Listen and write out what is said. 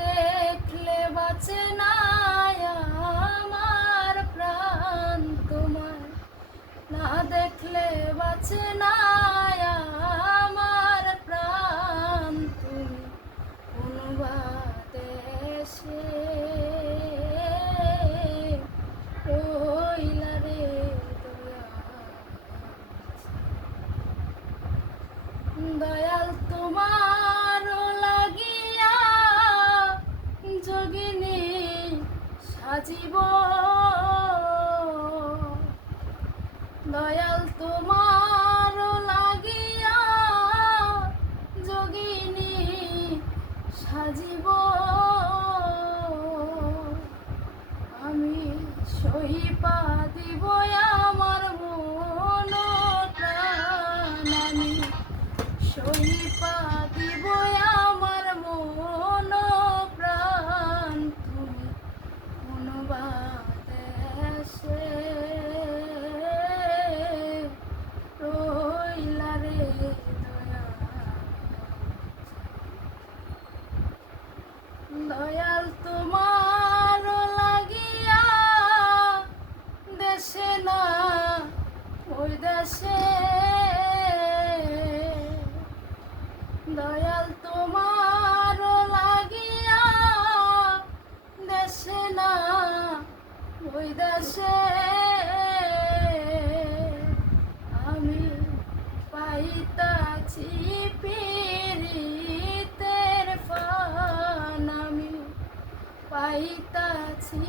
দেখলে বাঁচে না আমার প্রাণ তোমায়, না দেখলে বাঁচে না আমার প্রাণ তুমি কোনবা দেশে রইলা রে দয়াল তোমার লাগিয়া যোগিনী সাজিব, দয়াল তোমার লাগিয়া যোগিনী সাজিব, আমি সহিপা দিব আমার মন প্রাণ, আমি সহিপা দিব আমার মন প্রাণ তুমি কোনবা দেশে রইলা রে দয়াল তোমার লাগিয়া দেশে না ওই দেশে, দয়াল তোমার লাগিয়া দেশে না ওই দেশে আমি পাইতাছি পীড়িতের ফান, আমি পাইতাছি